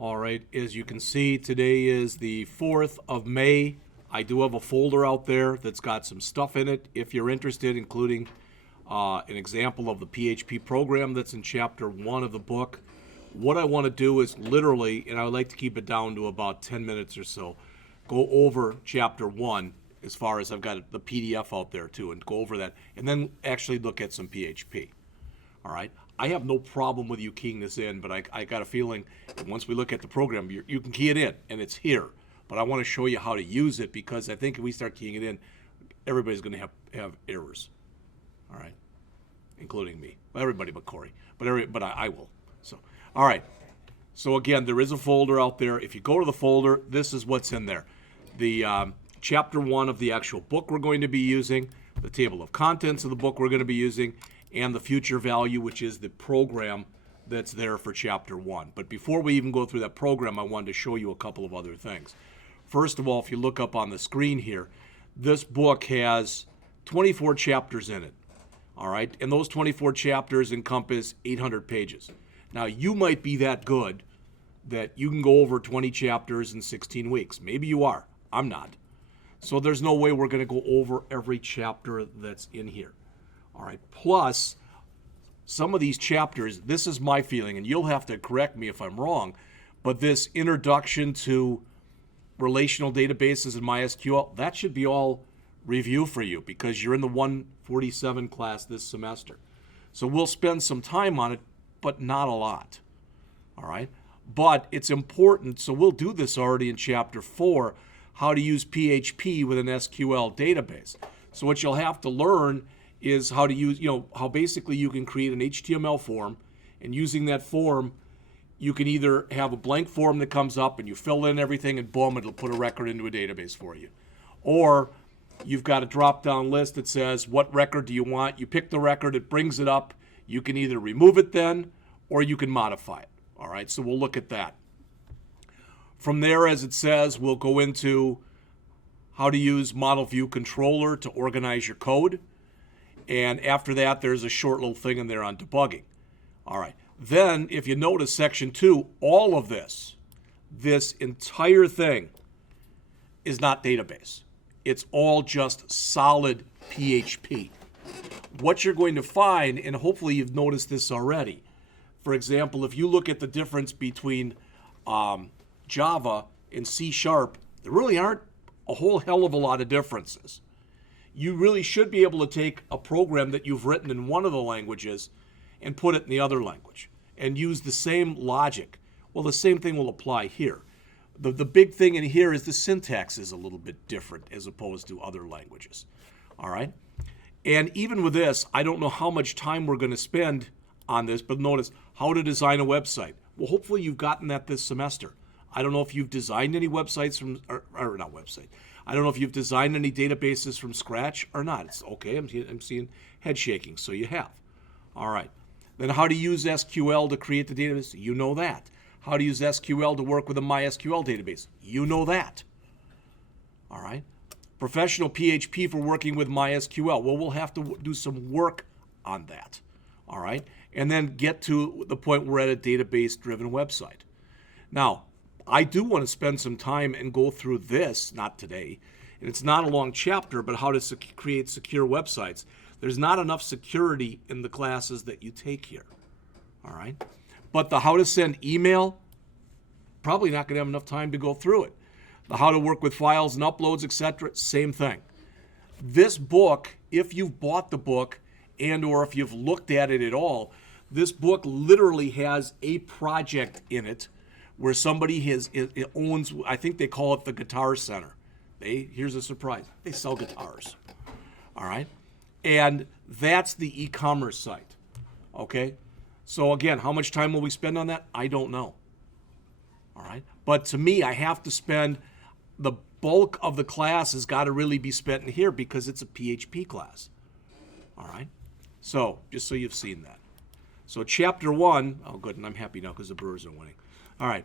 All right, as you can see, today is the 4th of May. I do have a folder out there that's got some stuff in it if you're interested, including an example of the PHP program that's in chapter 1 of the book. What I want to do is literally, and I would like to keep it down to about 10 minutes or so, go over chapter 1 as far as I've got the PDF out there too, and go over that, and then actually look at some PHP. All right. I have no problem with you keying this in, but I got a feeling that once we look at the program, you can key it in, and it's here. But I want to show you how to use it, because I think if we start keying it in, everybody's going to have errors. All right, including me. Well, everybody but Corey. But I will. So, all right. So again, there is a folder out there. If you go to the folder, this is what's in there. The chapter 1 of the actual book we're going to be using, the table of contents of the book we're going to be using, and the future value, which is the program that's there for chapter 1. But before we even go through that program, I wanted to show you a couple of other things. First of all, if you look up on the screen here, this book has 24 chapters in it. All right, and those 24 chapters encompass 800 pages. Now, you might be that good that you can go over 20 chapters in 16 weeks. Maybe you are. I'm not. So there's no way we're going to go over every chapter that's in here. All right, plus some of these chapters, this is my feeling, and you'll have to correct me if I'm wrong, but this introduction to relational databases and MySQL, that should be all review for you, because you're in the 147 class this semester. So we'll spend some time on it, but not a lot. All right, but it's important, so we'll do this already in chapter 4, how to use PHP with an SQL database. So what you'll have to learn is how to use, how basically you can create an HTML form, and using that form, you can either have a blank form that comes up and you fill in everything and boom, it'll put a record into a database for you. Or you've got a drop-down list that says, what record do you want? You pick the record, it brings it up. You can either remove it then, or you can modify it. All right, so we'll look at that. From there, as it says, we'll go into how to use Model View Controller to organize your code. And after that, there's a short little thing in there on debugging. All right. Then, if you notice section 2, all of this entire thing is not database. It's all just solid PHP. What you're going to find, and hopefully you've noticed this already, for example, if you look at the difference between Java and C#, there really aren't a whole hell of a lot of differences. You really should be able to take a program that you've written in one of the languages and put it in the other language and use the same logic. Well, the same thing will apply here. The big thing in here is the syntax is a little bit different as opposed to other languages. All right? And even with this, I don't know how much time we're going to spend on this, but notice how to design a website. Well, hopefully you've gotten that this semester. I don't know if you've designed any websites from, or not website. I don't know if you've designed any databases from scratch or not. It's okay. I'm seeing head shaking, so you have. All right. Then how to use SQL to create the database. You know that. How to use SQL to work with a MySQL database. You know that. All right. Professional PHP for working with MySQL. Well, we'll have to do some work on that. All right. And then get to the point where we're at a database-driven website. Now, I do want to spend some time and go through this, not today, and it's not a long chapter, but how to create secure websites. There's not enough security in the classes that you take here, all right? But the how to send email, probably not going to have enough time to go through it. The how to work with files and uploads, etc., same thing. This book, if you've bought the book and or if you've looked at it at all, this book literally has a project in it where somebody owns, I think they call it the Guitar Center. Here's a surprise, they sell guitars, all right? And that's the e-commerce site, okay? So again, how much time will we spend on that? I don't know, all right? But to me, I have to spend, the bulk of the class has got to really be spent in here because it's a PHP class, all right? So, just so you've seen that. So chapter 1, oh good, and I'm happy now because the Brewers are winning. All right,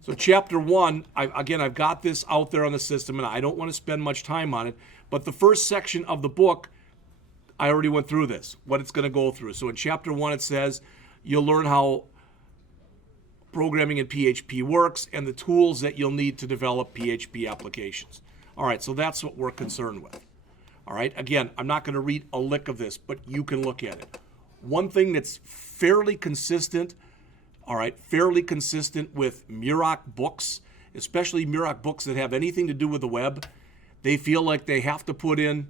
so chapter 1, I've got this out there on the system, and I don't want to spend much time on it, but the first section of the book, I already went through this, what it's going to go through. So in chapter 1, it says you'll learn how programming in PHP works, and the tools that you'll need to develop PHP applications. All right, so that's what we're concerned with. All right, again, I'm not going to read a lick of this, but you can look at it. One thing that's fairly consistent, all right, fairly consistent with Murok books, especially Murok books that have anything to do with the web, they feel like they have to put in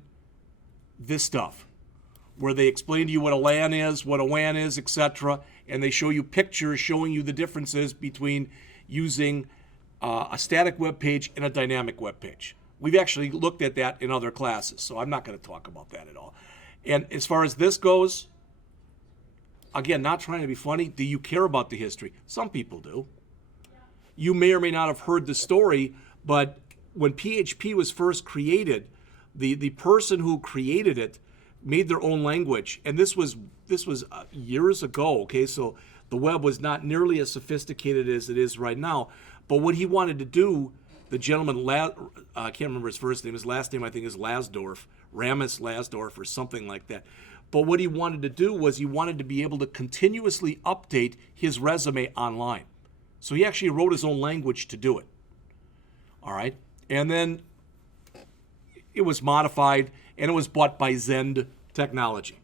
this stuff, where they explain to you what a LAN is, what a WAN is, etc., and they show you pictures showing you the differences between using a static web page and a dynamic web page. We've actually looked at that in other classes, so I'm not going to talk about that at all. And as far as this goes, again, not trying to be funny, do you care about the history? Some people do. You may or may not have heard the story, but when PHP was first created, the person who created it made their own language, and this was years ago. Okay, so the web was not nearly as sophisticated as it is right now. But what he wanted to do, the gentleman, I can't remember his first name. His last name I think is Lasdorf, Ramus Lasdorf, or something like that. But what he wanted to do was he wanted to be able to continuously update his resume online. So he actually wrote his own language to do it. All right, and then it was modified, and it was bought by Zend Technology.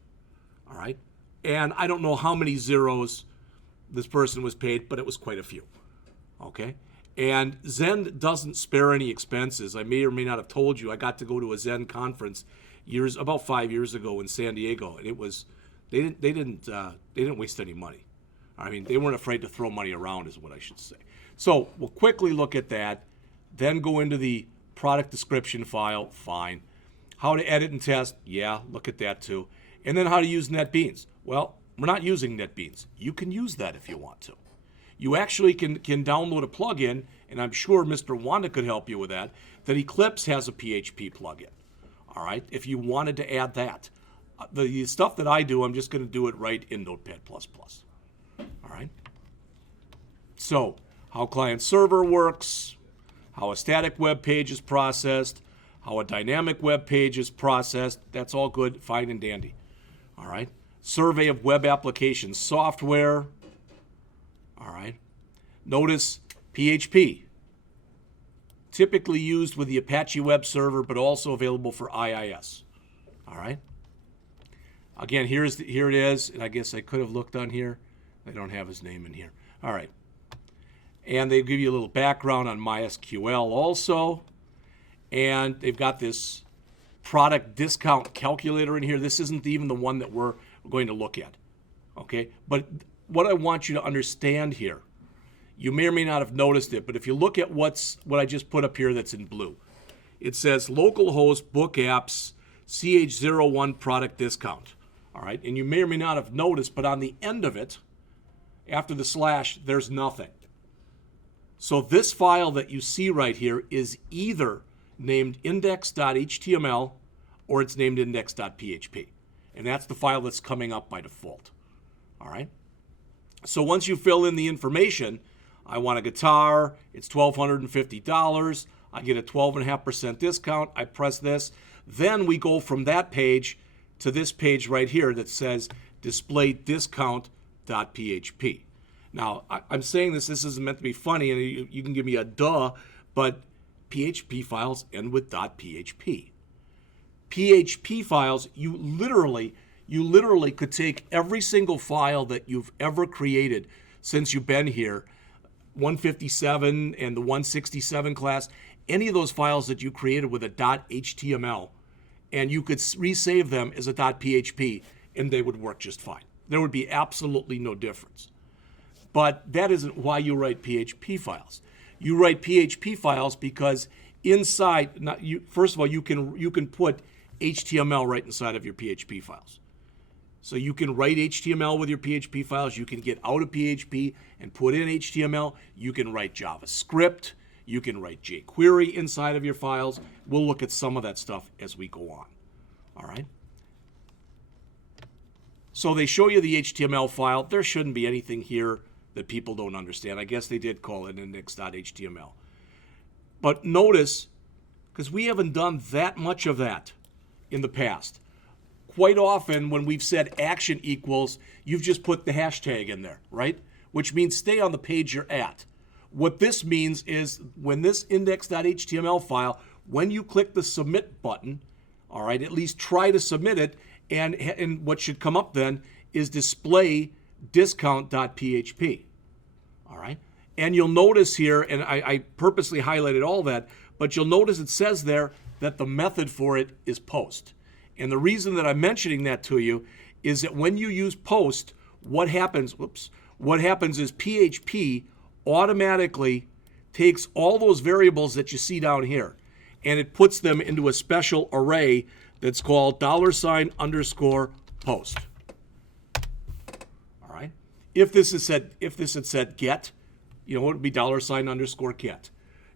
All right, and I don't know how many zeros this person was paid, but it was quite a few. Okay, and Zend doesn't spare any expenses. I may or may not have told you, I got to go to a Zend conference about 5 years ago in San Diego, and it was they didn't waste any money. I mean, they weren't afraid to throw money around, is what I should say. So we'll quickly look at that, then go into the product description file. Fine. How to edit and test, yeah, look at that too. And then how to use NetBeans. Well, we're not using NetBeans. You can use that if you want to. You actually can download a plugin, and I'm sure Mr. Wanda could help you with that Eclipse has a PHP plugin. All right, if you wanted to add that. The stuff that I do, I'm just going to do it right in Notepad++. All right. So, how client-server works, how a static web page is processed, how a dynamic web page is processed, that's all good, fine and dandy. All right. Survey of web application software. All right. Notice PHP, typically used with the Apache web server, but also available for IIS. All right. Again, here it is, and I guess I could have looked on here. I don't have his name in here. All right. And they give you a little background on MySQL also. And they've got this product discount calculator in here. This isn't even the one that we're going to look at. Okay? But what I want you to understand here, you may or may not have noticed it, but if you look at what I just put up here that's in blue, it says localhost book apps CH01 product discount. All right? And you may or may not have noticed, but on the end of it, after the slash, there's nothing. So this file that you see right here is either named index.html or it's named index.php. And that's the file that's coming up by default. All right? So once you fill in the information, I want a guitar, it's $1,250, I get a 12.5% discount, I press this. Then we go from that page to this page right here that says display discount.php. Now, I'm saying this isn't meant to be funny, and you can give me a duh, but PHP files end with .php. PHP files, you literally could take every single file that you've ever created since you've been here, 157 and the 167 class, any of those files that you created with a .html, and you could resave them as a .php, and they would work just fine. There would be absolutely no difference. But that isn't why you write PHP files. You write PHP files because inside, first of all, you can put HTML right inside of your PHP files. So you can write HTML with your PHP files. You can get out of PHP and put in HTML. You can write JavaScript. You can write jQuery inside of your files. We'll look at some of that stuff as we go on. All right? So they show you the HTML file. There shouldn't be anything here that people don't understand. I guess they did call it index.html. But notice, because we haven't done that much of that in the past, quite often when we've said action equals, you've just put the hashtag in there, right? which means stay on the page you're at. What this means is when this index.html file, when you click the submit button, all right, at least try to submit it, and what should come up then is display discount.php. All right, and you'll notice here, and I purposely highlighted all that, but you'll notice it says there that the method for it is post. And the reason that I'm mentioning that to you is that when you use post, what happens is PHP automatically takes all those variables that you see down here and it puts them into a special array that's called $_post. All right. If this had said get, it would be $_get.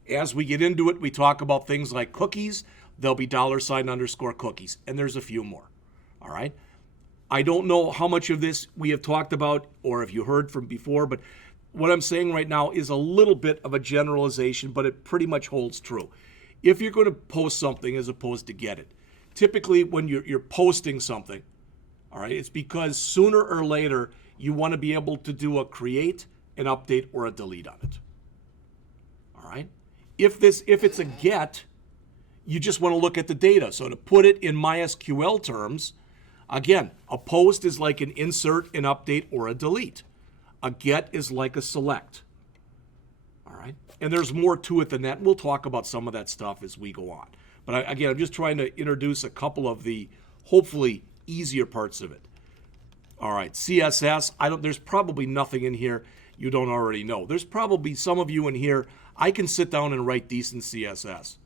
As we get into it, we talk about things like cookies. There'll be $_cookies, and there's a few more. All right. I don't know how much of this we have talked about or if you heard from before, but what I'm saying right now is a little bit of a generalization, but it pretty much holds true. If you're going to post something as opposed to get it, typically when you're posting something, all right, it's because sooner or later you want to be able to do a create, an update, or a delete on it. All right. If it's a get, you just want to look at the data. So to put it in MySQL terms, again, a post is like an insert, an update, or a delete. A get is like a select. All right? And there's more to it than that. We'll talk about some of that stuff as we go on. But again, I'm just trying to introduce a couple of the hopefully easier parts of it. All right, CSS. There's probably nothing in here you don't already know. There's probably some of you in here, I can sit down and write decent CSS,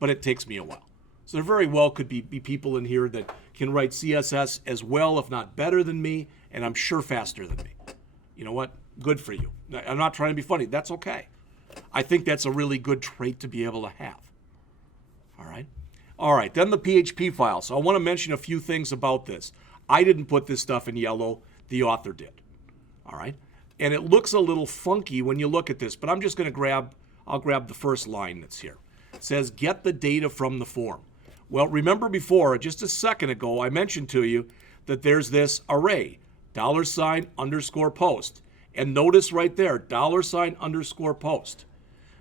but it takes me a while. So there very well could be people in here that can write CSS as well, if not better than me, and I'm sure faster than me. You know what? Good for you. I'm not trying to be funny. That's okay. I think that's a really good trait to be able to have. All right. All right, then the PHP file. So I want to mention a few things about this. I didn't put this stuff in yellow. The author did. All right. And it looks a little funky when you look at this, but I'm just going to I'll grab the first line that's here. It says, get the data from the form. Well, remember before, just a second ago, I mentioned to you that there's this array, $_post. And notice right there, $_post.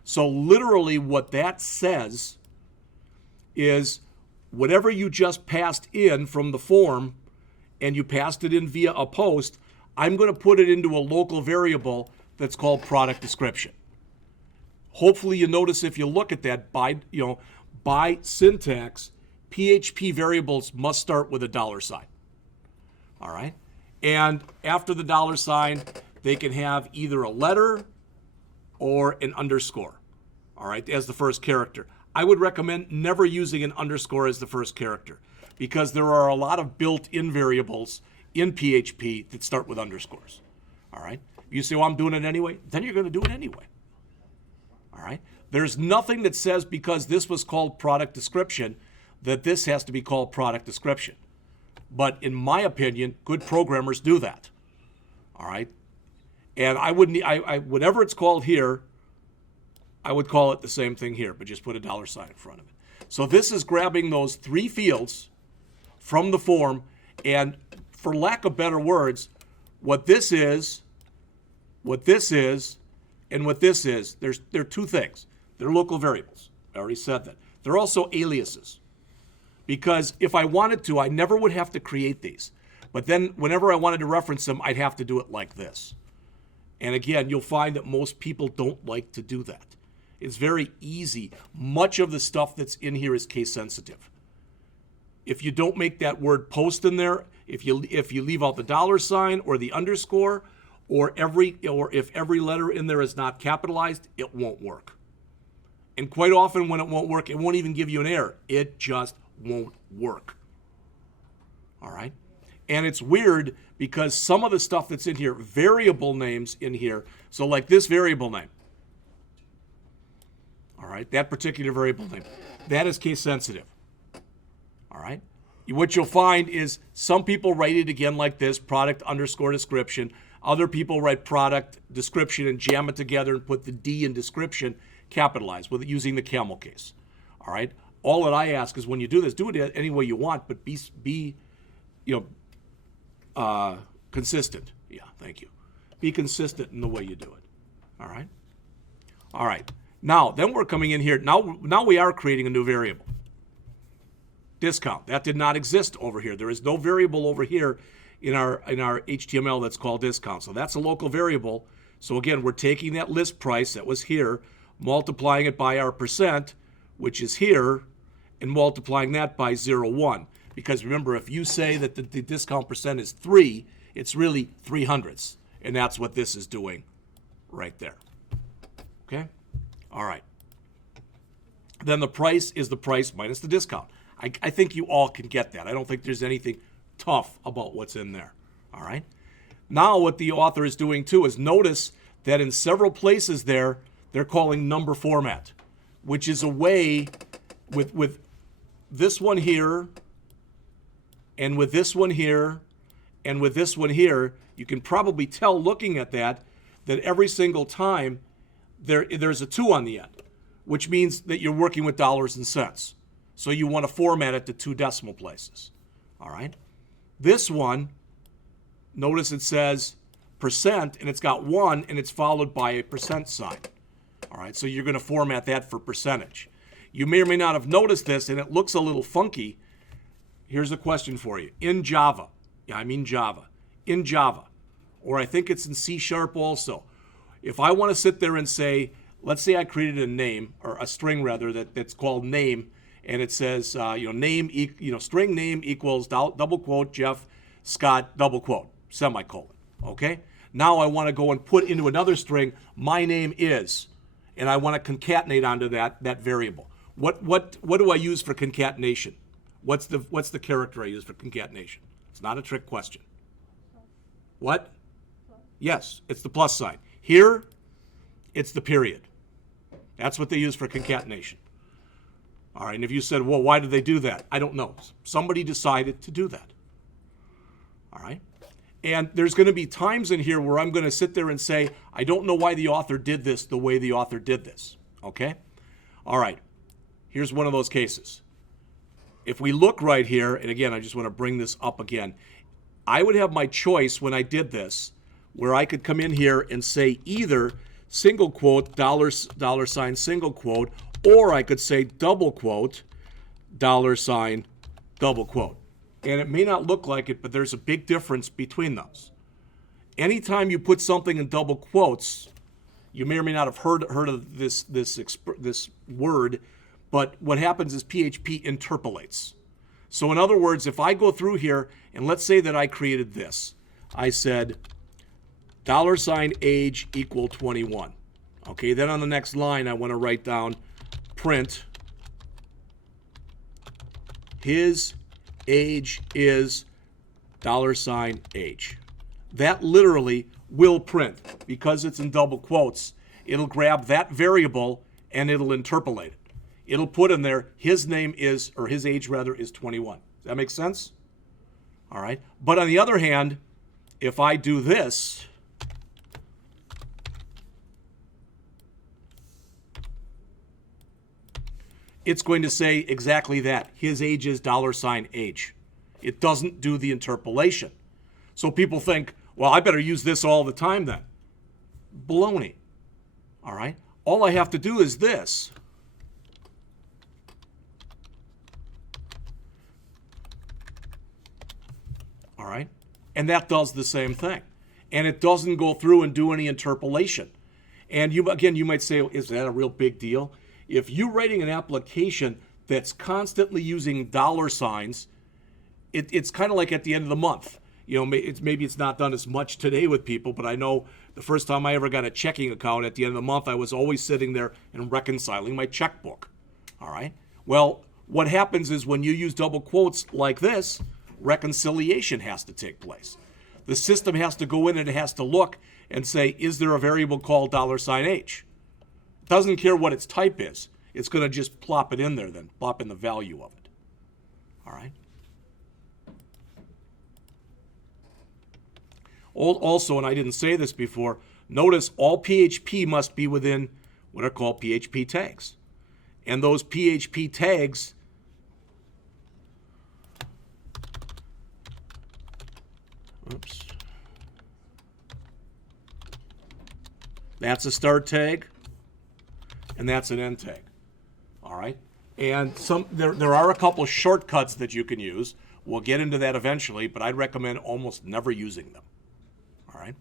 So literally what that says is whatever you just passed in from the form and you passed it in via a post, I'm going to put it into a local variable that's called product description. Hopefully you notice if you look at that by syntax, PHP variables must start with a $. All right. And after the $, they can have either a letter or an underscore, all right, as the first character. I would recommend never using an underscore as the first character because there are a lot of built-in variables in PHP that start with underscores, all right? You say, well, I'm doing it anyway, then you're going to do it anyway, all right? There's nothing that says because this was called product description that this has to be called product description. But in my opinion, good programmers do that, all right? And I wouldn't, whatever it's called here, I would call it the same thing here, but just put a $. In front of it. So this is grabbing those three fields from the form, and for lack of better words, what this is, and what this is, they're two things. They're local variables. I already said that. They're also aliases. Because if I wanted to, I never would have to create these. But then whenever I wanted to reference them, I'd have to do it like this. And again, you'll find that most people don't like to do that. It's very easy. Much of the stuff that's in here is case sensitive. If you don't make that word post in there, if you leave out the $, or the underscore, or if every letter in there is not capitalized, it won't work. And quite often when it won't work, it won't even give you an error. It just won't work. All right? And it's weird because some of the stuff that's in here, variable names in here, so like this variable name, all right, that particular variable name, that is case sensitive. All right? What you'll find is some people write it again like this, product underscore description. Other people write product description and jam it together and put the D in description capitalized with it using the camel case. All right? All that I ask is when you do this, do it any way you want, but be consistent. Yeah, thank you. Be consistent in the way you do it. All right? All right. Now, then we're coming in here. Now we are creating a new variable. Discount. That did not exist over here. There is no variable over here in our HTML that's called discount. So that's a local variable. So again, we're taking that list price that was here, multiplying it by our percent, which is here, and multiplying that by 0.1. Because remember, if you say that the discount percent is 3, it's really 3/100ths. And that's what this is doing right there. Okay? All right. Then the price is the price minus the discount. I think you all can get that. I don't think there's anything tough about what's in there. All right? Now what the author is doing too is notice that in several places there, they're calling number format, which is a way with this one here, and with this one here, and with this one here, you can probably tell looking at that every single time there's a 2 on the end, which means that you're working with dollars and cents. So you want to format it to 2 decimal places. All right? This one, notice it says percent, and it's got 1, and it's followed by a percent sign. All right? So you're going to format that for percentage. You may or may not have noticed this, and it looks a little funky. Here's a question for you. In Java, in Java, or I think it's in C# also, if I want to sit there and say, let's say I created a name, or a string rather, that's called name, and it says, string name equals double quote Jeff Scott double quote semicolon. Okay. Now I want to go and put into another string my name is, and I want to concatenate onto that variable. What do I use for concatenation? What's the character I use for concatenation? It's not a trick question. What? Yes, it's the plus sign. Here, it's the period. That's what they use for concatenation. All right, and if you said, well, why did they do that? I don't know. Somebody decided to do that. All right? And there's going to be times in here where I'm going to sit there and say, I don't know why the author did this the way the author did this. Okay? All right. Here's one of those cases. If we look right here, and again, I just want to bring this up again, I would have my choice when I did this, where I could come in here and say either single quote, dollar sign, single quote, or I could say double quote, dollar sign, double quote. And it may not look like it, but there's a big difference between those. Anytime you put something in double quotes, you may or may not have heard of this word, but what happens is PHP interpolates. So in other words, if I go through here, and let's say that I created this. I said $age equal 21. Okay, then on the next line, I want to write down print his age is $age. That literally will print. Because it's in double quotes, it'll grab that variable and it'll interpolate it. It'll put in there his name is, or his age rather, is 21. Does that make sense? All right. But on the other hand, if I do this, it's going to say exactly that. His age is $age. It doesn't do the interpolation. So people think, well, I better use this all the time then. Baloney. All right? All I have to do is this. All right? And that does the same thing. And it doesn't go through and do any interpolation. And you might say, is that a real big deal? If you're writing an application that's constantly using dollar signs, it's kind of like at the end of the month. Maybe it's not done as much today with people, but I know the first time I ever got a checking account at the end of the month, I was always sitting there and reconciling my checkbook. All right? Well, what happens is when you use double quotes like this, reconciliation has to take place. The system has to go in and it has to look and say, is there a variable called $age? Doesn't care what its type is. It's going to just plop it in there then, plop in the value of it. All right? Also, and I didn't say this before, notice all PHP must be within what are called PHP tags. And those PHP tags That's a start tag, and that's an end tag. All right? And there are a couple of shortcuts that you can use. We'll get into that eventually, but I'd recommend almost never using them. All right?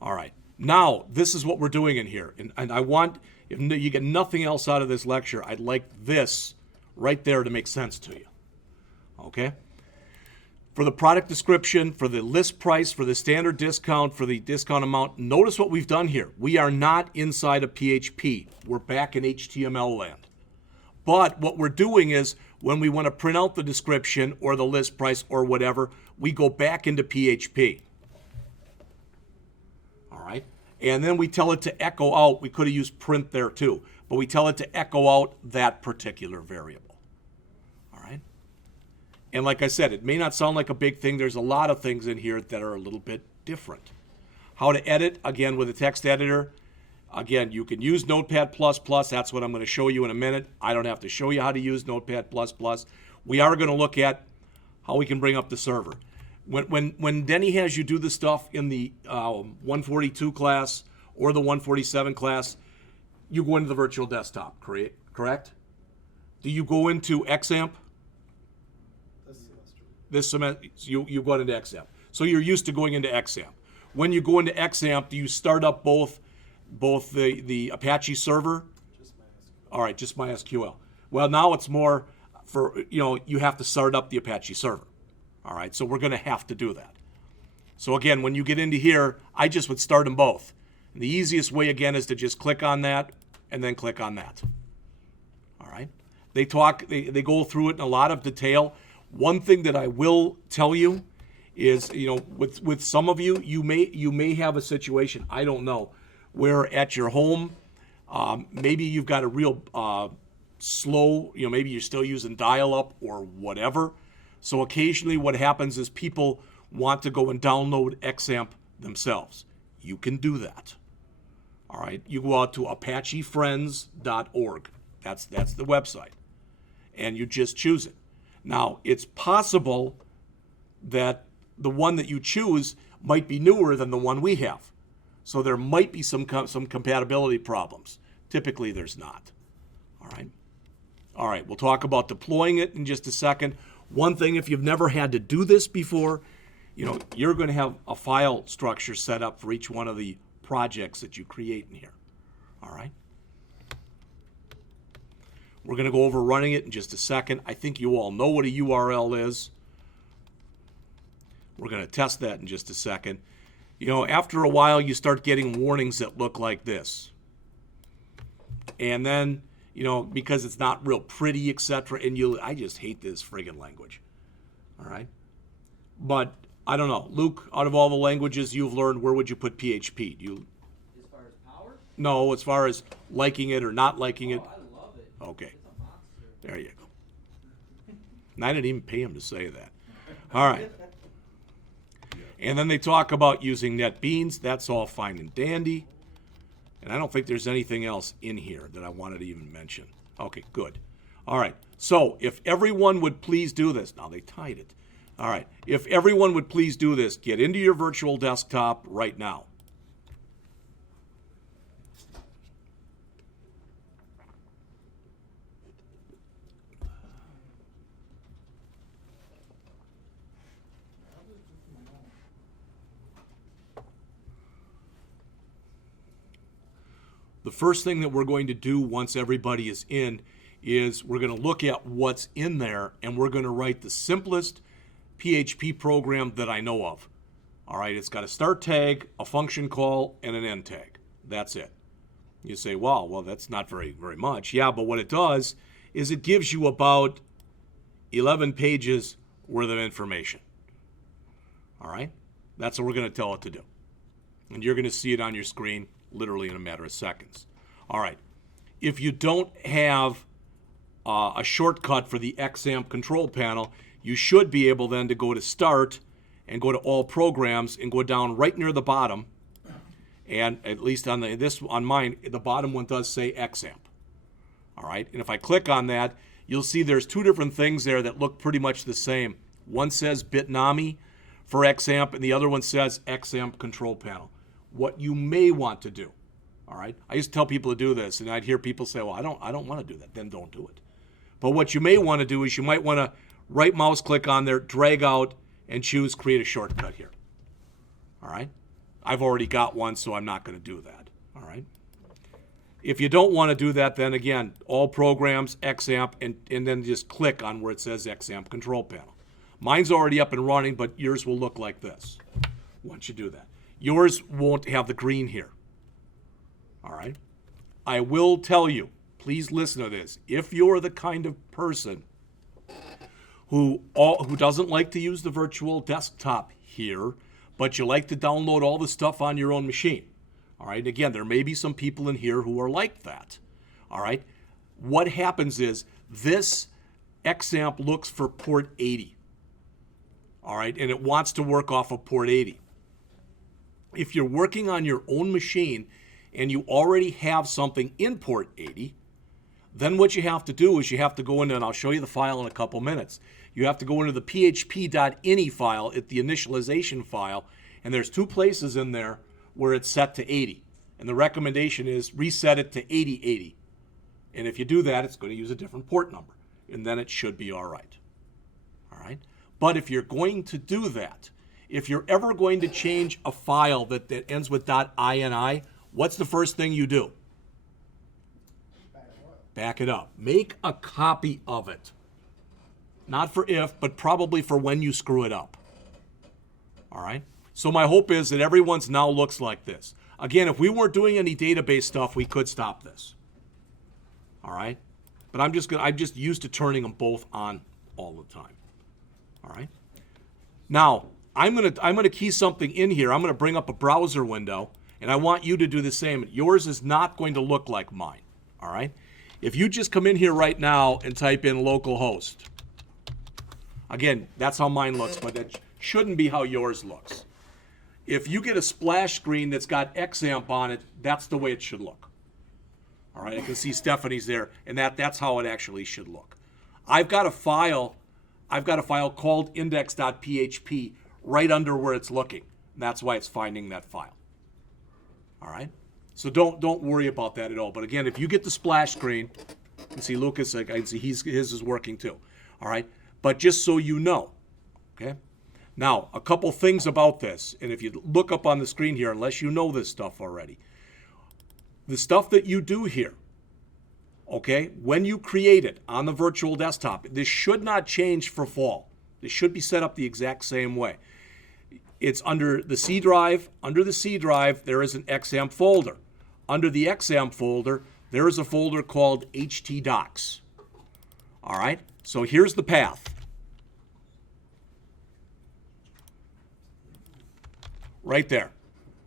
All right. Now, this is what we're doing in here. And I want, if you get nothing else out of this lecture, I'd like this right there to make sense to you. Okay? For the product description, for the list price, for the standard discount, for the discount amount, notice what we've done here. We are not inside of PHP. We're back in HTML land. But what we're doing is when we want to print out the description or the list price or whatever, we go back into PHP. All right? And then we tell it to echo out. We could have used print there too, but we tell it to echo out that particular variable. All right? And like I said, it may not sound like a big thing. There's a lot of things in here that are a little bit different. How to edit, again, with a text editor. Again, you can use Notepad++. That's what I'm going to show you in a minute. I don't have to show you how to use Notepad++. We are going to look at how we can bring up the server. When Denny has you do the stuff in the 142 class or the 147 class, you go into the virtual desktop, correct? Do you go into XAMPP? This semester, you go into XAMPP. So you're used to going into XAMPP. When you go into XAMPP, do you start up both the Apache server? Just MySQL. All right, just MySQL. Well, now it's more for, you have to start up the Apache server. All right, so we're going to have to do that. So again, when you get into here, I just would start them both. And the easiest way, again, is to just click on that and then click on that. All right? They go through it in a lot of detail. One thing that I will tell you is, with some of you, you may have a situation, I don't know, where at your home, maybe you've got a real slow, maybe you're still using dial-up or whatever. So occasionally what happens is people want to go and download XAMPP themselves. You can do that. All right, you go out to apachefriends.org. That's the website. And you just choose it. Now, it's possible that the one that you choose might be newer than the one we have. So there might be some compatibility problems. Typically, there's not. All right? All right, we'll talk about deploying it in just a second. One thing, if you've never had to do this before, you're going to have a file structure set up for each one of the projects that you create in here. All right? We're going to go over running it in just a second. I think you all know what a URL is. We're going to test that in just a second. After a while, you start getting warnings that look like this. And then, because it's not real pretty, etc., and I just hate this friggin' language. All right? But, I don't know. Luke, out of all the languages you've learned, where would you put PHP? As far as power? No, as far as liking it or not liking it. Oh, I love it. Okay. It's a monster. There you go. And I didn't even pay him to say that. All right. And then they talk about using NetBeans. That's all fine and dandy. And I don't think there's anything else in here that I wanted to even mention. Okay, good. All right. So if everyone would please do this. Now they tied it. All right. If everyone would please do this, get into your virtual desktop right now. The first thing that we're going to do once everybody is in is we're going to look at what's in there, and we're going to write the simplest PHP program that I know of. All right, it's got a start tag, a function call, and an end tag. That's it. You say, wow, well, that's not very much. Yeah, but what it does is it gives you about 11 pages worth of information. All right? That's what we're going to tell it to do. And you're going to see it on your screen literally in a matter of seconds. All right. If you don't have a shortcut for the XAMPP control panel, you should be able then to go to Start and go to All Programs and go down right near the bottom. And at least on mine, the bottom one does say XAMPP. All right. And if I click on that, you'll see there's two different things there that look pretty much the same. One says Bitnami for XAMPP, and the other one says XAMPP control panel. What you may want to do, all right? I used to tell people to do this, and I'd hear people say, well, I don't want to do that. Then don't do it. But what you may want to do is you might want to right mouse click on there, drag out, and choose create a shortcut here. All right? I've already got one, so I'm not going to do that. All right? If you don't want to do that, then again, all programs, XAMPP, and then just click on where it says XAMPP control panel. Mine's already up and running, but yours will look like this once you do that. Yours won't have the green here. All right? I will tell you, please listen to this. If you're the kind of person who doesn't like to use the virtual desktop here, but you like to download all the stuff on your own machine. All right, again, there may be some people in here who are like that. All right, what happens is this XAMPP looks for port 80. All right, and it wants to work off of port 80. If you're working on your own machine and you already have something in port 80, then what you have to do is you have to go into, and I'll show you the file in a couple minutes. You have to go into the php.ini file, at the initialization file, and there's two places in there where it's set to 80. And the recommendation is reset it to 8080. And if you do that, it's going to use a different port number, and then it should be all right. All right? But if you're going to do that, if you're ever going to change a file that ends with .ini, what's the first thing you do? Back it up. Make a copy of it. Not for if, but probably for when you screw it up. All right? So my hope is that everyone's now looks like this. Again, if we weren't doing any database stuff, we could stop this. All right? But I'm just used to turning them both on all the time. All right? Now, I'm gonna key something in here. I'm gonna bring up a browser window, and I want you to do the same. Yours is not going to look like mine. All right? If you just come in here right now and type in localhost, again, that's how mine looks, but that shouldn't be how yours looks. If you get a splash screen that's got XAMPP on it, that's the way it should look. All right, I can see Stephanie's there, and that's how it actually should look. I've got a file called index.php right under where it's looking. That's why it's finding that file. All right? So don't worry about that at all. But again, if you get the splash screen, you can see Lucas, I can see his is working too. All right? But just so you know, okay? Now, a couple things about this, and if you look up on the screen here, unless you know this stuff already, the stuff that you do here, okay, when you create it on the virtual desktop, this should not change for fall. This should be set up the exact same way. It's under the C drive. Under the C drive, there is an XAMPP folder. Under the XAMPP folder, there is a folder called htdocs. All right, so here's the path. Right there.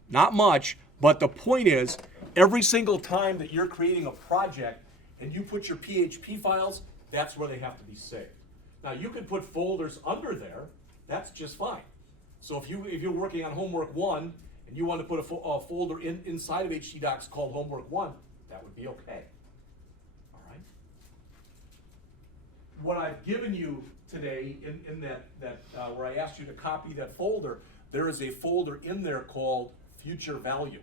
Not much, but the point is, every single time that you're creating a project and you put your PHP files, that's where they have to be saved. Now, you can put folders under there. That's just fine. So if you're working on homework 1 and you want to put a folder inside of htdocs called homework 1, that would be okay. All right. What I've given you today in that where I asked you to copy that folder, there is a folder in there called future value,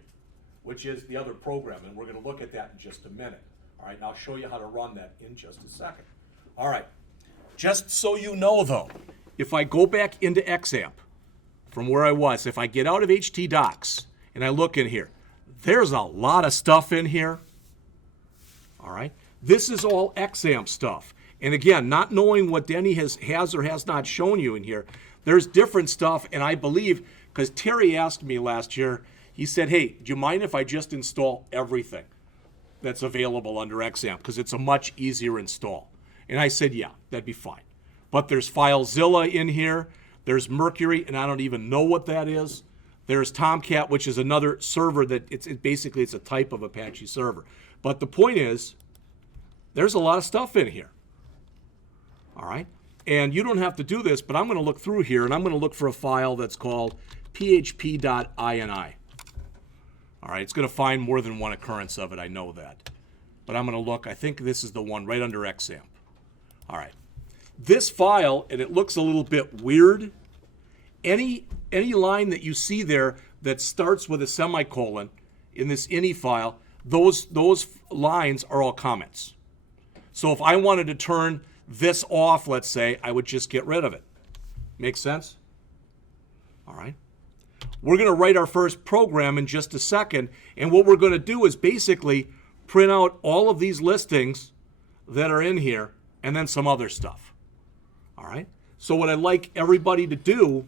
which is the other program, and we're going to look at that in just a minute. All right, and I'll show you how to run that in just a second. All right, just so you know though, if I go back into XAMPP from where I was, if I get out of htdocs and I look in here, there's a lot of stuff in here. All right, this is all XAMPP stuff. And again, not knowing what Denny has or has not shown you in here, there's different stuff, and I believe, because Terry asked me last year, he said, hey, do you mind if I just install everything that's available under XAMPP? Because it's a much easier install. And I said, yeah, that'd be fine. But there's FileZilla in here. There's Mercury, and I don't even know what that is. There's Tomcat, which is another server that basically it's a type of Apache server. But the point is, there's a lot of stuff in here. All right? And you don't have to do this, but I'm going to look through here, and I'm going to look for a file that's called php.ini. All right, it's going to find more than one occurrence of it, I know that. But I'm going to look, I think this is the one right under XAMPP. All right. This file, and it looks a little bit weird, any line that you see there that starts with a semicolon in this ini file, those lines are all comments. So if I wanted to turn this off, let's say, I would just get rid of it. Make sense? All right. We're going to write our first program in just a second, and what we're going to do is basically print out all of these listings that are in here and then some other stuff. All right? So what I'd like everybody to do,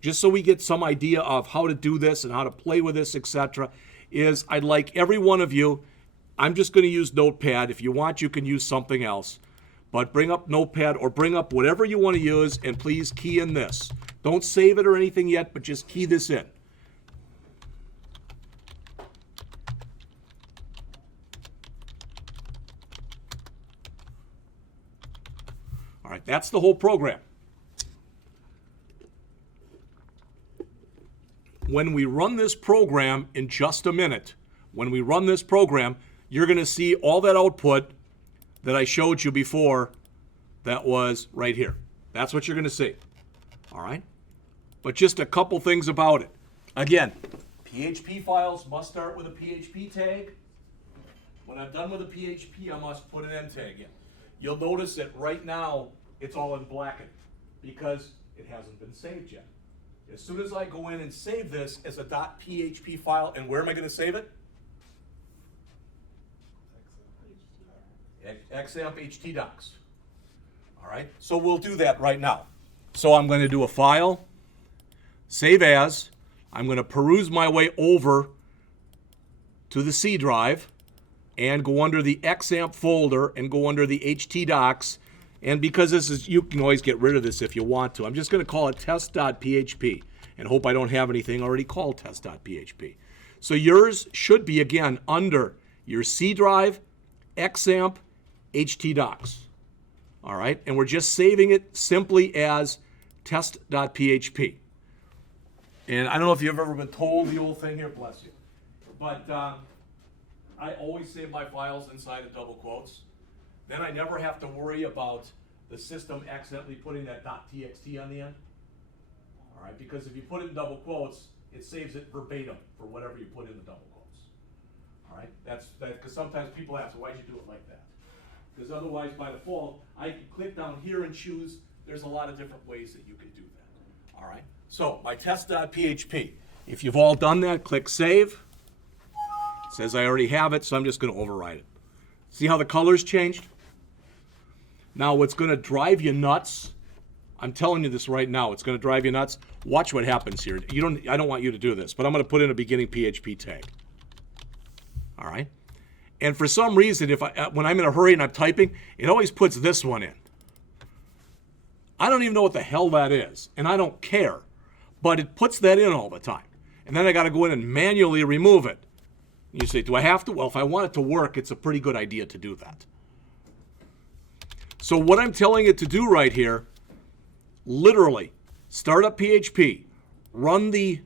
just so we get some idea of how to do this and how to play with this, etc., is I'd like every one of you, I'm just going to use Notepad. If you want, you can use something else. But bring up Notepad or bring up whatever you want to use, and please key in this. Don't save it or anything yet, but just key this in. All right, that's the whole program. When we run this program in just a minute, when we run this program, you're going to see all that output that I showed you before that was right here. That's what you're going to see. All right? But just a couple things about it. Again, PHP files must start with a PHP tag. When I'm done with a PHP, I must put an end tag in. You'll notice that right now it's all in blackened because it hasn't been saved yet. As soon as I go in and save this as a .php file, and where am I going to save it? XAMPP htdocs. All right, so we'll do that right now. So I'm going to do a file, save as. I'm going to peruse my way over to the C drive and go under the XAMPP folder and go under the htdocs. And because this is, you can always get rid of this if you want to. I'm just going to call it test.php and hope I don't have anything already called test.php. So yours should be, again, under your C drive, XAMPP, htdocs. All right, and we're just saving it simply as test.php. And I don't know if you've ever been told the old thing here, bless you, but I always save my files inside of double quotes. Then I never have to worry about the system accidentally putting that .txt on the end. All right, because if you put it in double quotes, it saves it verbatim for whatever you put in the double quotes. All right, that's because sometimes people ask, why'd you do it like that? Because otherwise, by default, I can click down here and choose. There's a lot of different ways that you can do that. All right, so my test.php. If you've all done that, click save. It says I already have it, so I'm just going to override it. See how the colors changed? Now, what's going to drive you nuts, I'm telling you this right now, it's going to drive you nuts. Watch what happens here. I don't want you to do this, but I'm going to put in a beginning PHP tag. All right? And for some reason, when I'm in a hurry and I'm typing, it always puts this one in. I don't even know what the hell that is, and I don't care, but it puts that in all the time. And then I got to go in and manually remove it. You say, do I have to? Well, if I want it to work, it's a pretty good idea to do that. So what I'm telling it to do right here, literally, start up PHP, run the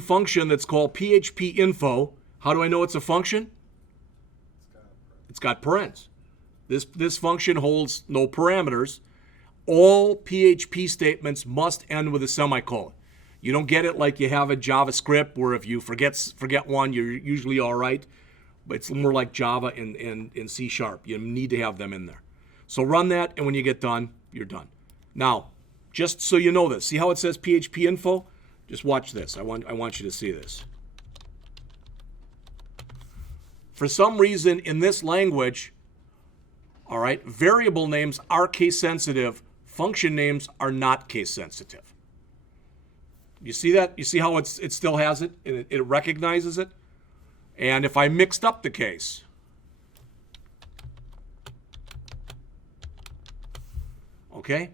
function that's called PHP info. How do I know it's a function? It's got parens. This function holds no parameters. All PHP statements must end with a semicolon. You don't get it like you have in JavaScript, where if you forget one, you're usually all right. But it's more like Java and C#. You need to have them in there. So run that, and when you get done, you're done. Now, just so you know this, see how it says PHP info? Just watch this. I want you to see this. For some reason in this language, all right, variable names are case sensitive, function names are not case sensitive. You see that? You see how it still has it? It recognizes it? And if I mixed up the case, okay,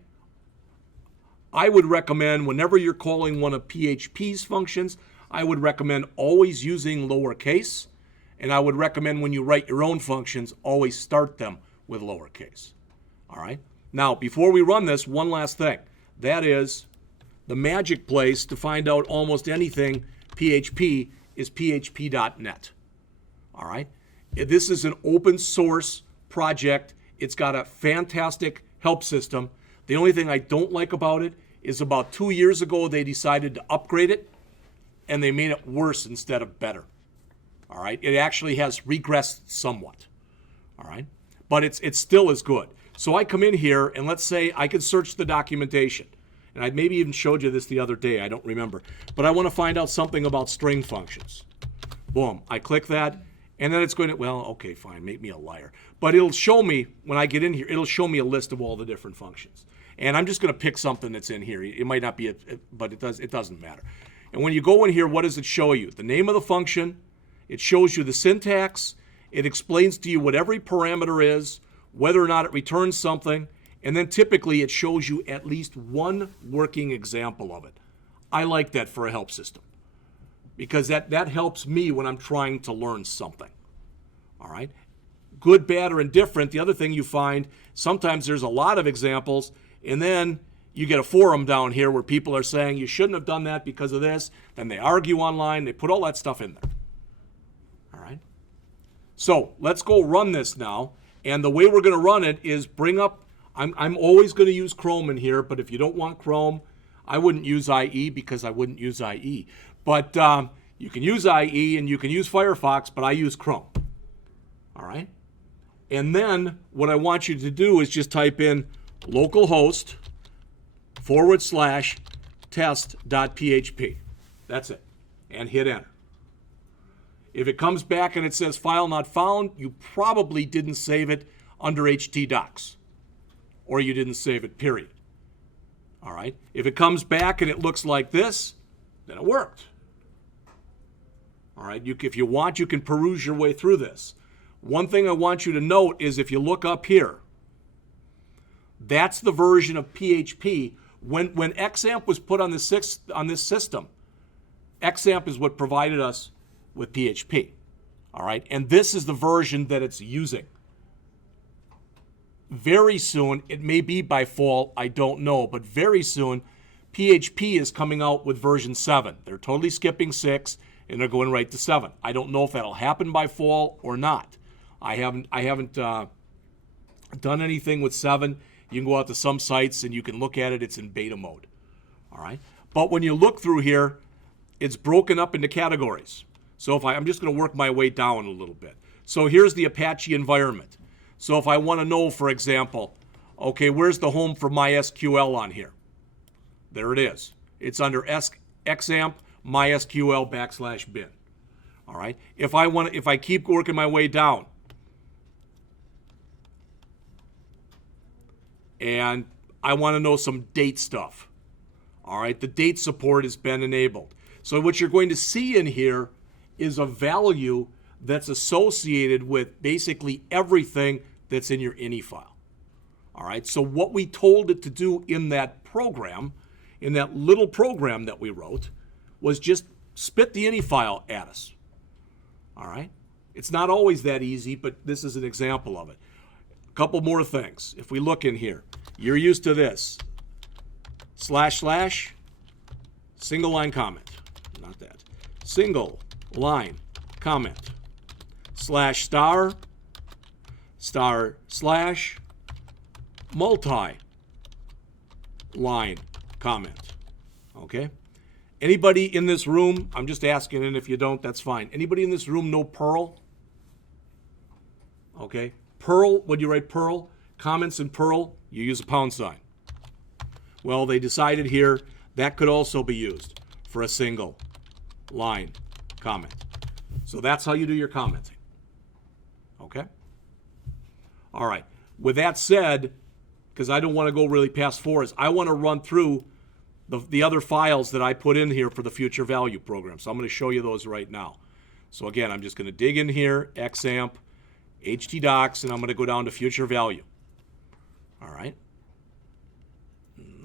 I would recommend whenever you're calling one of PHP's functions, I would recommend always using lowercase, and I would recommend when you write your own functions, always start them with lowercase. All right? Now, before we run this, one last thing. That is the magic place to find out almost anything PHP is php.net. All right? This is an open source project. It's got a fantastic help system. The only thing I don't like about it is about 2 years ago they decided to upgrade it, and they made it worse instead of better. All right, it actually has regressed somewhat. All right, but it's still as good. So I come in here, and let's say I can search the documentation. And I maybe even showed you this the other day, I don't remember. But I want to find out something about string functions. Boom, I click that, and then it's going to, well, okay, fine, make me a liar. But it'll show me, when I get in here, it'll show me a list of all the different functions. And I'm just going to pick something that's in here. It might not be, but it doesn't matter. And when you go in here, what does it show you? The name of the function, it shows you the syntax, it explains to you what every parameter is, whether or not it returns something, and then typically it shows you at least one working example of it. I like that for a help system because that helps me when I'm trying to learn something. All right? Good, bad, or indifferent. The other thing you find, sometimes there's a lot of examples, and then you get a forum down here where people are saying you shouldn't have done that because of this. Then they argue online. They put all that stuff in there. All right? So let's go run this now. And the way we're going to run it is bring up, I'm always going to use Chrome in here, but if you don't want Chrome, I wouldn't use IE because I wouldn't use IE. But you can use IE and you can use Firefox, but I use Chrome. All right? And then what I want you to do is just type in localhost /test.php. That's it. And hit enter. If it comes back and it says file not found, you probably didn't save it under htdocs. Or you didn't save it, period. All right? If it comes back and it looks like this, then it worked. All right? If you want, you can peruse your way through this. One thing I want you to note is if you look up here, that's the version of PHP. When XAMPP was put on this system, XAMPP is what provided us with PHP. All right? And this is the version that it's using. Very soon, it may be by fall, I don't know, but very soon, PHP is coming out with version 7. They're totally skipping 6, and they're going right to 7. I don't know if that'll happen by fall or not. I haven't done anything with 7. You can go out to some sites, and you can look at it. It's in beta mode. All right? But when you look through here, it's broken up into categories. So if I'm just going to work my way down a little bit. So here's the Apache environment. So if I want to know, for example, okay, where's the home for MySQL on here? There it is. It's under XAMPP MySQL /bin. All right. If I keep working my way down, and I want to know some date stuff. All right. The date support has been enabled. So what you're going to see in here is a value that's associated with basically everything that's in your ini file. All right, so what we told it to do in that program, in that little program that we wrote, was just spit the ini file at us. All right, it's not always that easy, but this is an example of it. A couple more things. If we look in here, you're used to this. / single line comment, not that. Single line comment / multi-line comment. Okay? Anybody in this room, I'm just asking, and if you don't, that's fine. Anybody in this room know Perl? Okay? Perl, when you write Perl, comments in Perl, you use a £. Well, they decided here that could also be used for a single line comment. So that's how you do your commenting. Okay? All right. With that said, because I don't want to go really past 4, I want to run through the other files that I put in here for the future value program. So I'm going to show you those right now. So again, I'm just going to dig in here, XAMPP, htdocs, and I'm going to go down to future value. All right.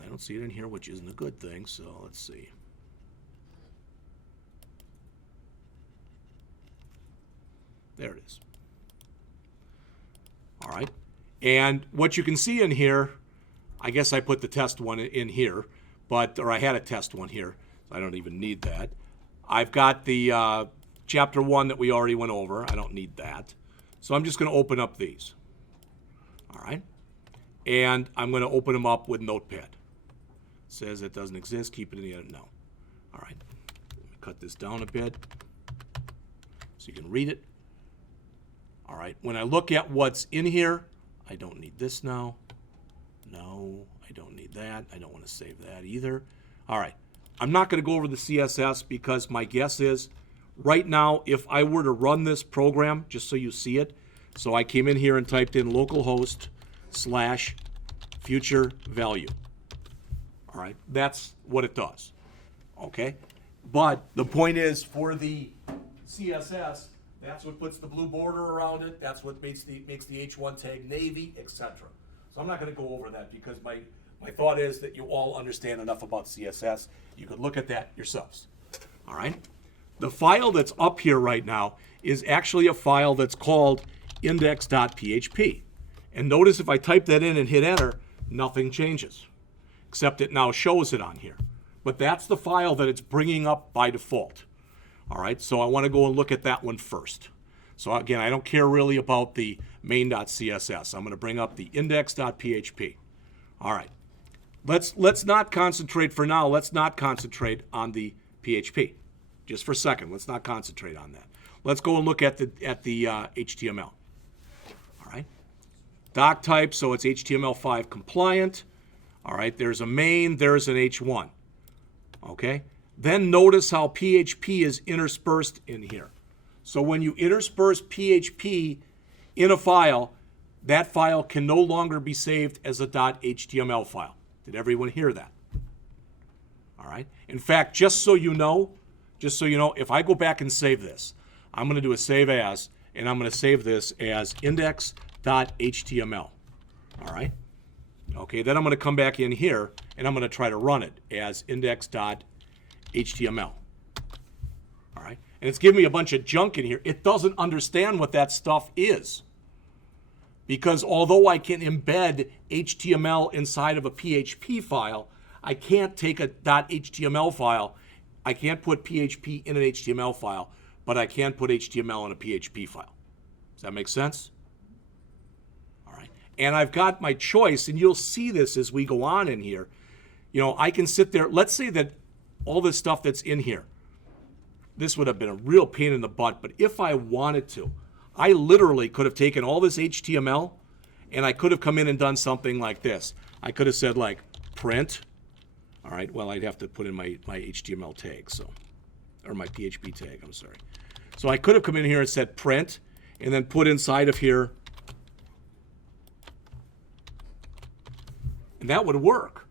I don't see it in here, which isn't a good thing, so let's see. There it is. All right. And what you can see in here, I guess I put the test one in here, or I had a test one here. So I don't even need that. I've got the chapter 1 that we already went over. I don't need that. So I'm just going to open up these. All right. And I'm going to open them up with Notepad. says it doesn't exist, keep it in the edit. No. All right. Let me cut this down a bit so you can read it. All right. When I look at what's in here, I don't need this now. No, I don't need that. I don't want to save that either. All right. I'm not going to go over the CSS because my guess is right now, if I were to run this program, just so you see it, so I came in here and typed in localhost / future value. All right, that's what it does. Okay, but the point is for the CSS, that's what puts the blue border around it. That's what makes the H1 tag navy, etc. So I'm not going to go over that because my thought is that you all understand enough about CSS. You could look at that yourselves. All right. The file that's up here right now is actually a file that's called index.php. And notice if I type that in and hit enter, nothing changes, except it now shows it on here. But that's the file that it's bringing up by default. All right, so I want to go and look at that one first. So again, I don't care really about the main.css. I'm going to bring up the index.php. All right, let's not concentrate for now. Let's not concentrate on the PHP. Just for a second, let's not concentrate on that. Let's go and look at the HTML. All right, doc type, so it's HTML5 compliant. All right, there's a main, there's an H1. Okay, then notice how PHP is interspersed in here. So when you intersperse PHP in a file, that file can no longer be saved as a .html file. Did everyone hear that? All right. In fact, just so you know, if I go back and save this, I'm going to do a save as, and I'm going to save this as index.html. All right. Okay, then I'm going to come back in here, and I'm going to try to run it as index.html. All right, and it's giving me a bunch of junk in here. It doesn't understand what that stuff is. Because although I can embed HTML inside of a PHP file, I can't take a .html file. I can't put PHP in an HTML file, but I can put HTML in a PHP file. Does that make sense? All right. And I've got my choice, and you'll see this as we go on in here. You know, I can sit there. Let's say that all this stuff that's in here, this would have been a real pain in the butt, but if I wanted to, I literally could have taken all this HTML and I could have come in and done something like this. I could have said like print. All right, well, I'd have to put in my HTML tag, or my PHP tag, I'm sorry. So I could have come in here and said print and then put inside of here, and that would work.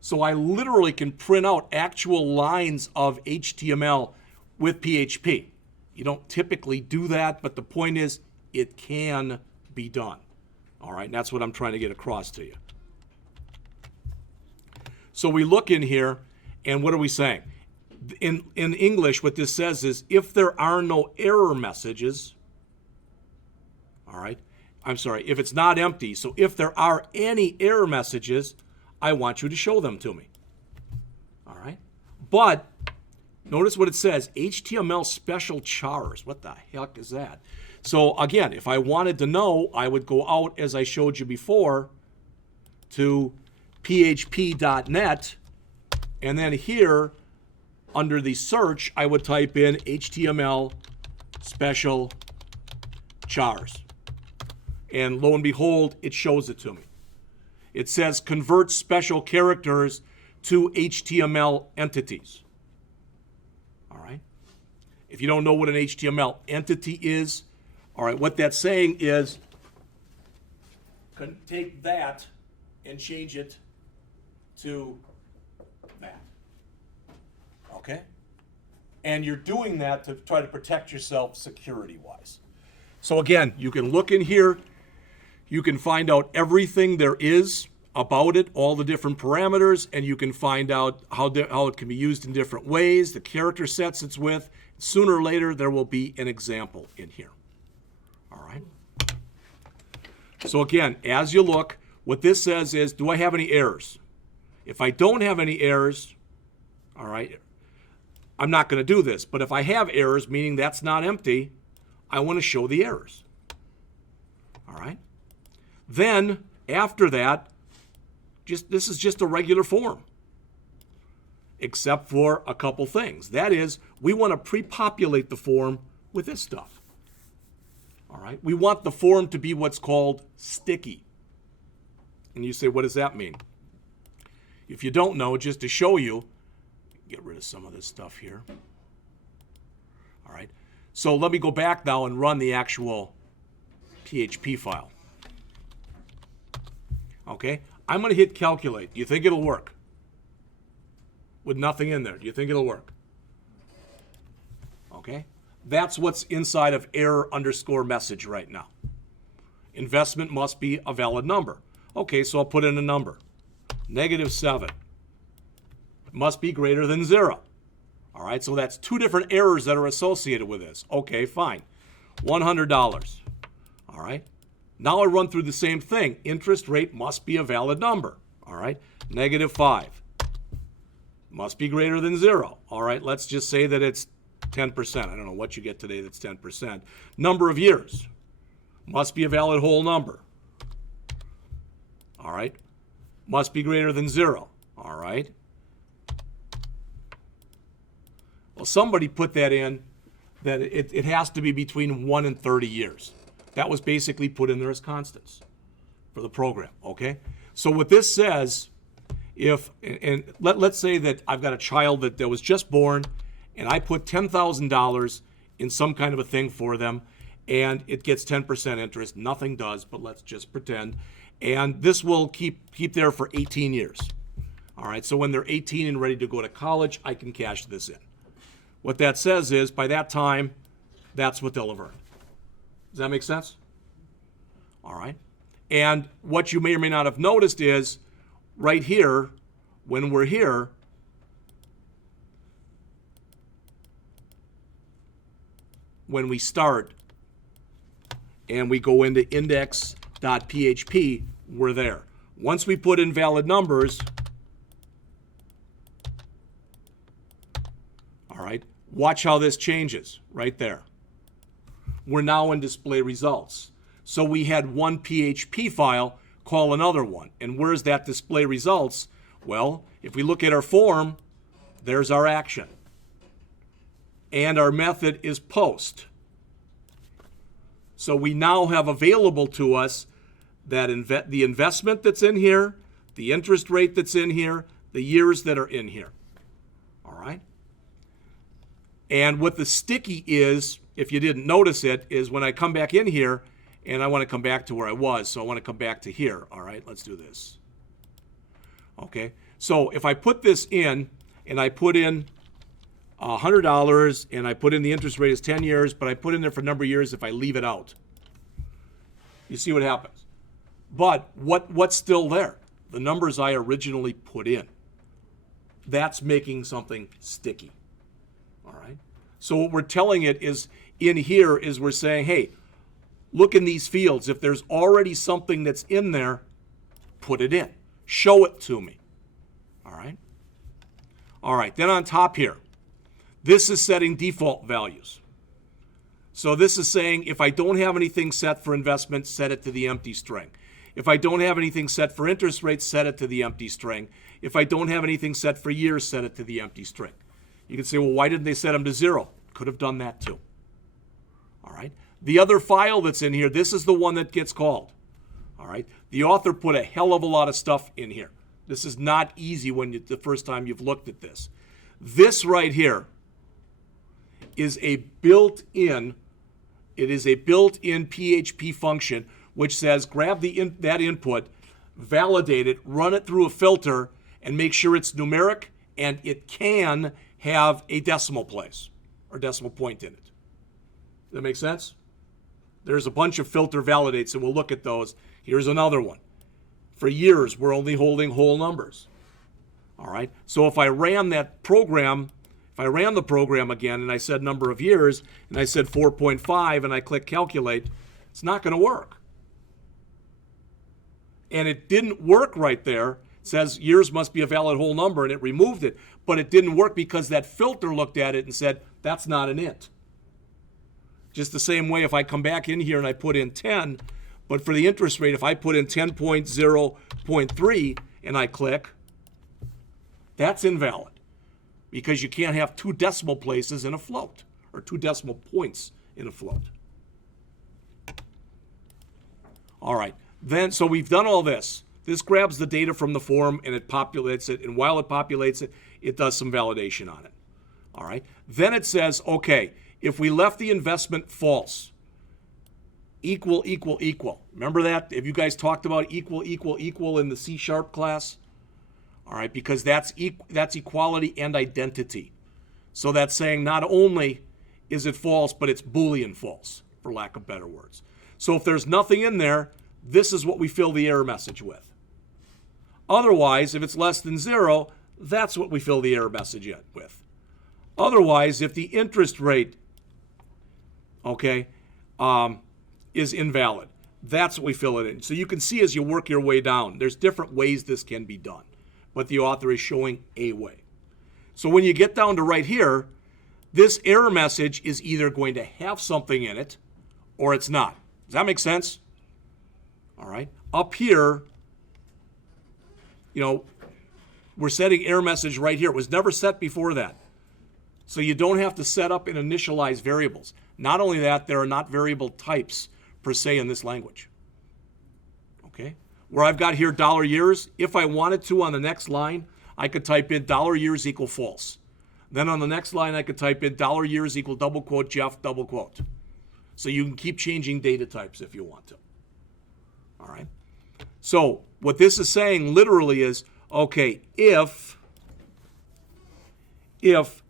So I literally can print out actual lines of HTML with PHP. You don't typically do that, but the point is it can be done. All right, and that's what I'm trying to get across to you. So we look in here, and what are we saying? In English, what this says is if there are no error messages, all right, I'm sorry, if it's not empty, so if there are any error messages, I want you to show them to me. All right, but notice what it says, HTML special chars. What the heck is that? So again, if I wanted to know, I would go out, as I showed you before, to php.net, and then here, under the search, I would type in HTML special chars. And lo and behold, it shows it to me. It says convert special characters to HTML entities. All right. If you don't know what an HTML entity is, all right, what that's saying is take that and change it to that. Okay? And you're doing that to try to protect yourself security-wise. So again, you can look in here. You can find out everything there is about it, all the different parameters, and you can find out how it can be used in different ways, the character sets it's with. Sooner or later, there will be an example in here. All right? So again, as you look, what this says is, do I have any errors? If I don't have any errors, all right, I'm not going to do this. But if I have errors, meaning that's not empty, I want to show the errors. All right? Then, after that, this is just a regular form. except for a couple things. That is, we want to pre-populate the form with this stuff. All right? We want the form to be what's called sticky. And you say, what does that mean? If you don't know, just to show you, get rid of some of this stuff here. All right? So let me go back now and run the actual PHP file. Okay? I'm going to hit calculate. Do you think it'll work? With nothing in there. Do you think it'll work? Okay? That's what's inside of error underscore message right now. Investment must be a valid number. Okay, so I'll put in a number. -7. It must be greater than 0. All right, so that's two different errors that are associated with this. Okay, fine. $100. All right. Now I run through the same thing. Interest rate must be a valid number. All right. -5. Must be greater than 0. All right, let's just say that it's 10%. I don't know what you get today that's 10%. Number of years. Must be a valid whole number. All right. Must be greater than 0. All right. Well, somebody put that in that it has to be between 1 and 30 years. That was basically put in there as constants for the program, okay? So what this says, let's say that I've got a child that was just born, and I put $10,000 in some kind of a thing for them, and it gets 10% interest. Nothing does, but let's just pretend. And this will keep there for 18 years. All right, so when they're 18 and ready to go to college, I can cash this in. What that says is, by that time, that's what they'll have earned. Does that make sense? All right. And what you may or may not have noticed is, right here, when we're here, when we start and we go into index.php, we're there. Once we put in valid numbers, all right, watch how this changes right there. We're now in display results. So we had one PHP file call another one. And where's that display results? Well, if we look at our form, there's our action. And our method is post. So we now have available to us that the investment that's in here, the interest rate that's in here, the years that are in here. All right? And what the sticky is, if you didn't notice it, is when I come back in here, and I want to come back to where I was, so I want to come back to here. All right, let's do this. Okay, so if I put this in, and I put in $100, and I put in the interest rate is 10 years, but I put in there for a number of years if I leave it out. You see what happens. But what's still there? The numbers I originally put in. That's making something sticky. All right. So what we're telling it is in here is we're saying, hey, look in these fields. If there's already something that's in there, put it in. Show it to me. All right. All right. Then on top here, this is setting default values. So this is saying if I don't have anything set for investment, set it to the empty string. If I don't have anything set for interest rates, set it to the empty string. If I don't have anything set for years, set it to the empty string. You can say, well, why didn't they set them to 0? Could have done that too. All right. The other file that's in here, this is the one that gets called. All right. The author put a hell of a lot of stuff in here. This is not easy when the first time you've looked at this. This right here is a built-in, it is a built-in PHP function which says grab that input, validate it, run it through a filter, and make sure it's numeric and it can have a decimal place or decimal point in it. Does that make sense? There's a bunch of filter validates, and we'll look at those. Here's another one. For years, we're only holding whole numbers. All right? So if I ran that program, if I ran the program again and I said number of years, and I said 4.5, and I click calculate, it's not going to work. And it didn't work right there. It says years must be a valid whole number, and it removed it. But it didn't work because that filter looked at it and said, that's not an int. Just the same way if I come back in here and I put in 10, but for the interest rate, if I put in 10.0.3 and I click, that's invalid because you can't have 2 decimal places in a float, or 2 decimal points in a float. All right, then, so we've done all this. This grabs the data from the form and it populates it, and while it populates it, it does some validation on it. All right, then it says, okay, if we left the investment false, equal, equal, equal. Remember that? Have you guys talked about equal, equal, equal in the C# class? All right, because that's equality and identity. So that's saying not only is it false, but it's Boolean false, for lack of better words. So if there's nothing in there, this is what we fill the error message with. Otherwise, if it's less than 0, that's what we fill the error message with. Otherwise, if the interest rate, okay, is invalid, that's what we fill it in. So you can see as you work your way down, there's different ways this can be done, but the author is showing a way. So when you get down to right here, this error message is either going to have something in it or it's not. Does that make sense? All right. Up here, you know, we're setting error message right here. It was never set before that. So you don't have to set up and initialize variables. Not only that, there are not variable types per se in this language. Okay? Where I've got here $years, if I wanted to on the next line, I could type in $years equal false. Then on the next line, I could type in $years equal double quote Jeff, double quote. So you can keep changing data types if you want to. All right? So what this is saying literally is, okay, if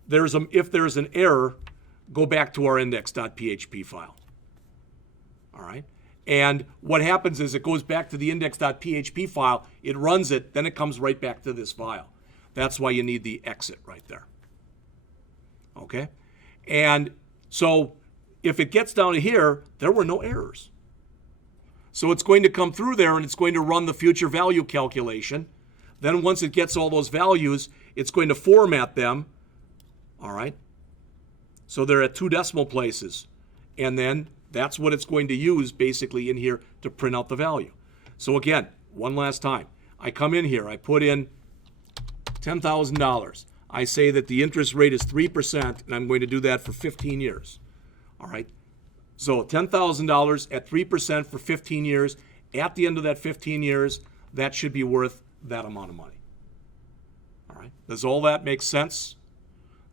there's an error, go back to our index.php file. All right? And what happens is it goes back to the index.php file, it runs it, then it comes right back to this file. That's why you need the exit right there. Okay? And so if it gets down to here, there were no errors. So it's going to come through there and it's going to run the future value calculation. Then once it gets all those values, it's going to format them. All right? So they're at 2 decimal places. And then that's what it's going to use basically in here to print out the value. So again, one last time. I come in here, I put in $10,000. I say that the interest rate is 3%, and I'm going to do that for 15 years. All right? So $10,000 at 3% for 15 years. At the end of that 15 years, that should be worth that amount of money. All right? Does all that make sense?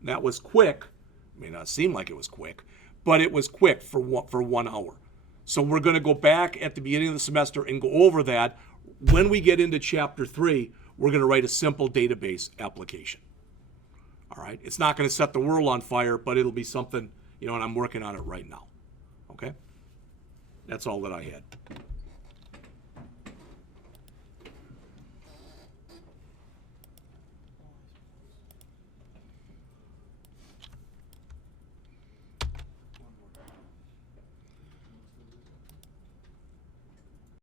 That was quick. It may not seem like it was quick, but it was quick for 1 hour. So we're going to go back at the beginning of the semester and go over that. When we get into chapter 3, we're going to write a simple database application. All right? It's not going to set the world on fire, but it'll be something, and I'm working on it right now. Okay? That's all that I had.